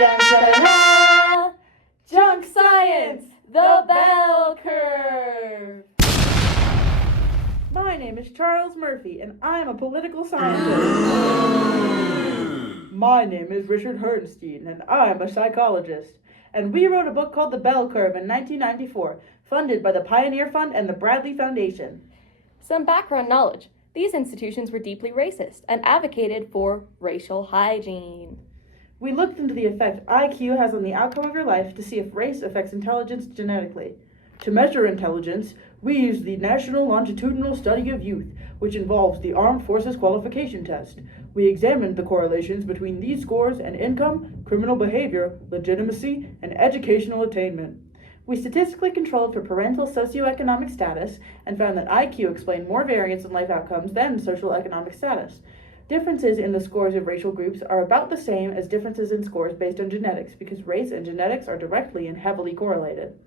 Dun, dun, dun. Junk science, the bell curve. My name is Charles Murphy, and I'm a political scientist. My name is Richard Herrnstein, and I'm a psychologist. And we wrote a book called The Bell Curve in 1994, funded by the Pioneer Fund and the Bradley Foundation. Some background knowledge. These institutions were deeply racist and advocated for racial hygiene. We looked into the effect IQ has on the outcome of your life to see if race affects intelligence genetically. To measure intelligence, we used the National Longitudinal Study of Youth, which involves the Armed Forces Qualification Test. We examined the correlations between these scores and income, criminal behavior, legitimacy, and educational attainment. We statistically controlled for parental socioeconomic status and found that IQ explained more variance in life outcomes than social economic status. Differences in the scores of racial groups are about the same as differences in scores based on genetics because race and genetics are directly and heavily correlated.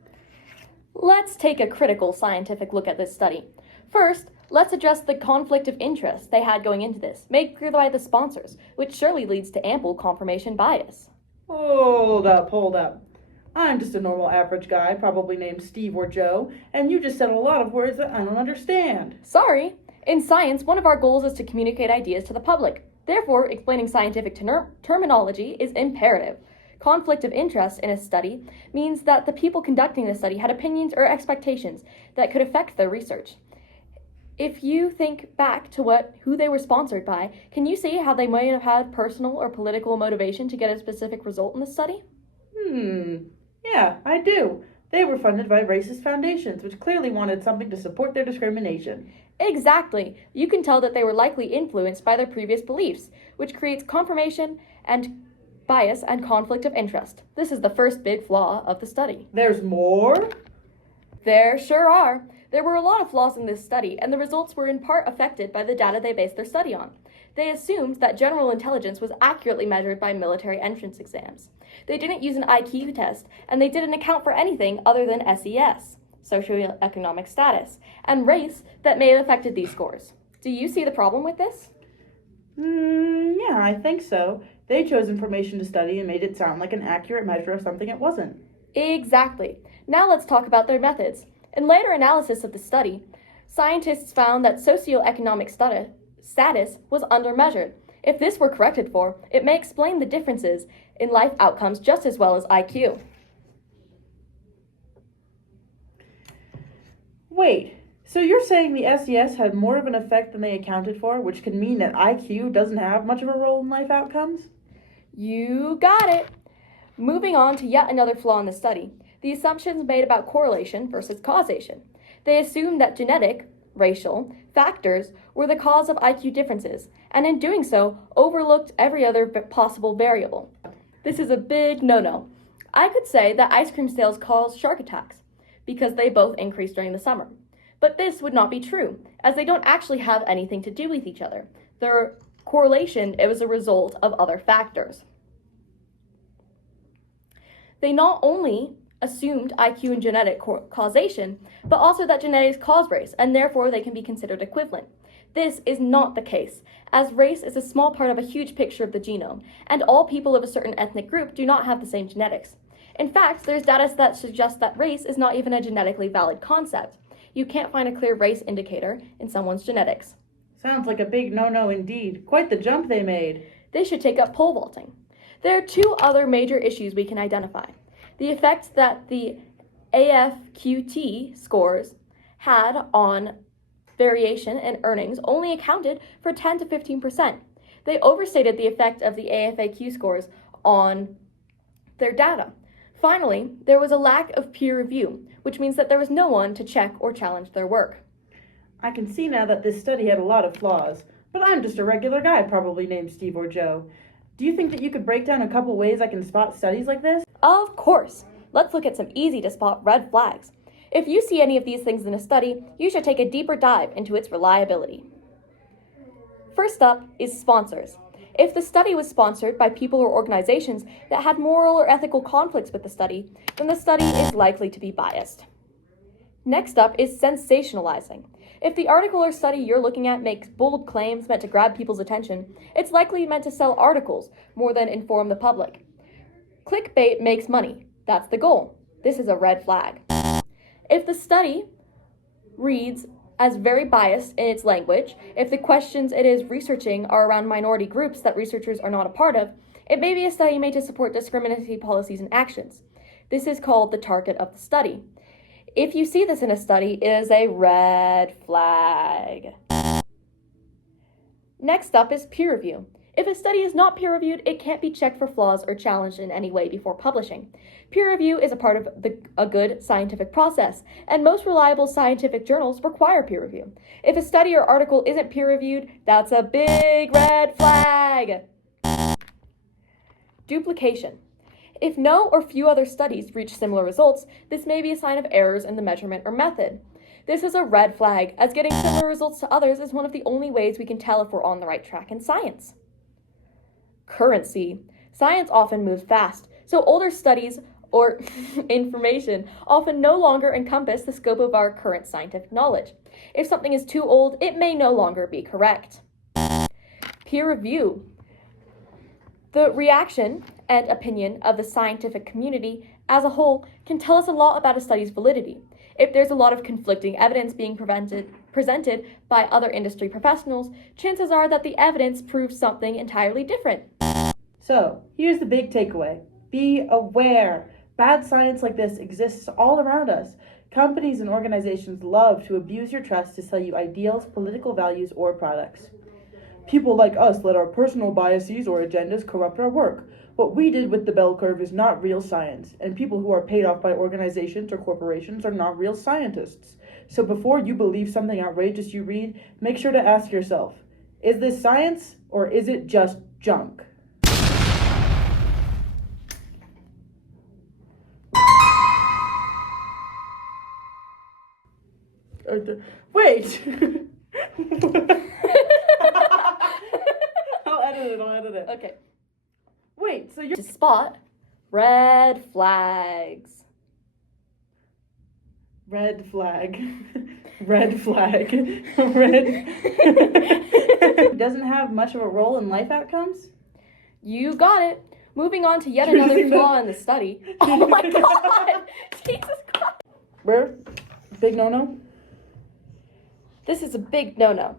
Let's take a critical scientific look at this study. First, let's address the conflict of interest they had going into this, made clear by the sponsors, which surely leads to ample confirmation bias. Hold up. I'm just a normal average guy, probably named Steve or Joe, and you just said a lot of words that I don't understand. Sorry. In science, one of our goals is to communicate ideas to the public. Therefore, explaining scientific terminology is imperative. Conflict of interest in a study means that the people conducting the study had opinions or expectations that could affect their research. If you think back to who they were sponsored by, can you see how they might have had personal or political motivation to get a specific result in the study? Yeah, I do. They were funded by racist foundations, which clearly wanted something to support their discrimination. Exactly. You can tell that they were likely influenced by their previous beliefs, which creates confirmation and bias and conflict of interest. This is the first big flaw of the study. There's more? There sure are. There were a lot of flaws in this study, and the results were in part affected by the data they based their study on. They assumed that general intelligence was accurately measured by military entrance exams. They didn't use an IQ test, and they didn't account for anything other than SES, socioeconomic status, and race that may have affected these scores. Do you see the problem with this? Yeah, I think so. They chose information to study and made it sound like an accurate measure of something it wasn't. Exactly. Now let's talk about their methods. In later analysis of the study, scientists found that socioeconomic status was undermeasured. If this were corrected for, it may explain the differences in life outcomes just as well as IQ. Wait, so you're saying the SES had more of an effect than they accounted for, which can mean that IQ doesn't have much of a role in life outcomes? You got it. Moving on to yet another flaw in the study, the assumptions made about correlation versus causation. They assumed that genetic, racial, factors were the cause of IQ differences, and in doing so, overlooked every other possible variable. This is a big no-no. I could say that ice cream sales cause shark attacks, because they both increase during the summer. But this would not be true, as they don't actually have anything to do with each other. Their correlation is a result of other factors. They not only assumed IQ and genetic causation, but also that genetics cause race, and therefore they can be considered equivalent. This is not the case, as race is a small part of a huge picture of the genome, and all people of a certain ethnic group do not have the same genetics. In fact, there's data that suggests that race is not even a genetically valid concept. You can't find a clear race indicator in someone's genetics. Sounds like a big no-no indeed. Quite the jump they made. They should take up pole vaulting. There are two other major issues we can identify. The effect that the AFQT scores had on variation in earnings only accounted for 10 to 15%. They overstated the effect of the AFAQ scores on their data. Finally, there was a lack of peer review, which means that there was no one to check or challenge their work. I can see now that this study had a lot of flaws, but I'm just a regular guy probably named Steve or Joe. Do you think that you could break down a couple ways I can spot studies like this? Of course! Let's look at some easy to spot red flags. If you see any of these things in a study, you should take a deeper dive into its reliability. First up is sponsors. If the study was sponsored by people or organizations that had moral or ethical conflicts with the study, then the study is likely to be biased. Next up is sensationalizing. If the article or study you're looking at makes bold claims meant to grab people's attention, it's likely meant to sell articles more than inform the public. Clickbait makes money. That's the goal. This is a red flag. If the study reads as very biased in its language, if the questions it is researching are around minority groups that researchers are not a part of, it may be a study made to support discriminatory policies and actions. This is called the target of the study. If you see this in a study, it is a red flag. Next up is peer review. If a study is not peer-reviewed, it can't be checked for flaws or challenged in any way before publishing. Peer review is a part of a good scientific process, and most reliable scientific journals require peer review. If a study or article isn't peer-reviewed, that's a big red flag. Duplication. If no or few other studies reach similar results, this may be a sign of errors in the measurement or method. This is a red flag, as getting similar results to others is one of the only ways we can tell if we're on the right track in science. Currency. Science often moves fast, so older studies or information often no longer encompass the scope of our current scientific knowledge. If something is too old, it may no longer be correct. Peer review. The reaction and opinion of the scientific community as a whole can tell us a lot about a study's validity. If there's a lot of conflicting evidence being presented by other industry professionals, chances are that the evidence proves something entirely different. So, here's the big takeaway. Be aware. Bad science like this exists all around us. Companies and organizations love to abuse your trust to sell you ideals, political values, or products. People like us let our personal biases or agendas corrupt our work. What we did with the bell curve is not real science, and people who are paid off by organizations or corporations are not real scientists. So before you believe something outrageous you read, make sure to ask yourself, is this science or is it just junk? Wait! I'll edit it. Okay. Wait, so you're... To spot red flags. Red flag. Red flag. Red... Doesn't have much of a role in life outcomes? You got it. Moving on to yet another flaw in the study. Oh my god! Jesus Christ! Where? Big no-no? This is a big no-no.